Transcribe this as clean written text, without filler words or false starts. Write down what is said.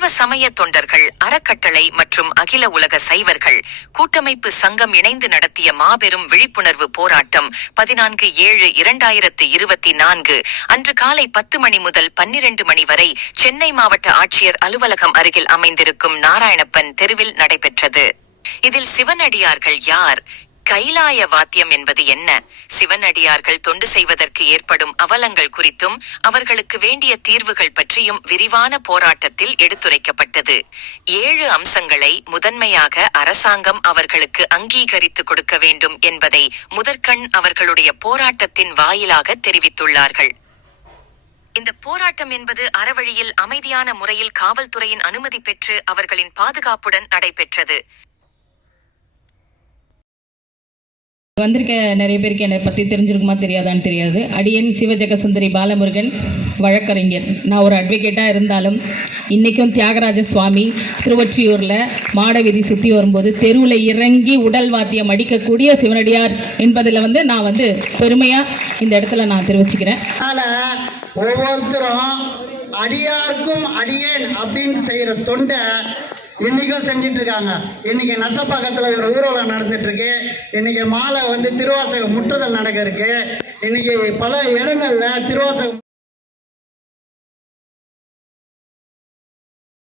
சைவ சமய தொண்டர்கள் அறக்கட்டளை மற்றும் அகில உலக சைவர்கள் கூட்டமைப்பு சங்கம் இணைந்து நடத்திய மாபெரும் விழிப்புணர்வு போராட்டம் 14/7/2024 அன்று காலை 10 மணி முதல் 12 மணி வரை சென்னை மாவட்ட ஆட்சியர் அலுவலகம் அருகில் அமைந்திருக்கும் நாராயணப்பன் தெருவில் நடைபெற்றது. இதில் சிவனடியார்கள் யார், கைலாய வாத்தியம் என்பது என்ன, சிவனடியார்கள் தொண்டு செய்வதற்கு ஏற்படும் அவலங்கள் குறித்தும் அவர்களுக்கு வேண்டிய தீர்வுகள் பற்றியும் விரிவான போராட்டத்தில் எடுத்துரைக்கப்பட்டது. 7 அம்சங்களை முதன்மையாக அரசாங்கம் அவர்களுக்கு அங்கீகரித்து கொடுக்க வேண்டும் என்பதை முதற்கண் அவர்களுடைய போராட்டத்தின் வாயிலாக தெரிவித்துள்ளார்கள். இந்த போராட்டம் என்பது அறவழியில் அமைதியான முறையில் காவல்துறையின் அனுமதி பெற்று அவர்களின் பாதுகாப்புடன் நடைபெற்றது. வந்திருக்க நிறைய பேருக்கு என்னை பற்றி தெரிஞ்சிருக்குமா தெரியாதான்னு தெரியாது. அடியன் சிவஜெகசுந்தரி பாலமுருகன், வழக்கறிஞர். நான் ஒரு அட்வொகேட்டாக இருந்தாலும் இன்றைக்கும் தியாகராஜ சுவாமி திருவொற்றியூரில் மாட வீதி சுற்றி வரும்போது தெருவில் இறங்கி உடல் வாத்தியம் அடிக்கக்கூடிய சிவனடியார் என்பதில் நான் பெருமையாக இந்த இடத்துல நான் தெரிவிச்சுக்கிறேன். அதனால் ஒவ்வொருத்தரும் அடியாருக்கும் அடியேன் அப்படின்னு செய்கிற தொண்டை இன்றைக்கும் செஞ்சிட்டு இருக்காங்க. இன்றைக்கி நசப்பாக்கத்தில் ஒரு ஊர்வலம் நடந்துட்டு இருக்கு. இன்றைக்கி மாலை திருவாசகம் முற்றுதல் நடக்க இருக்கு. இன்றைக்கி பல இடங்களில் திருவாசகம்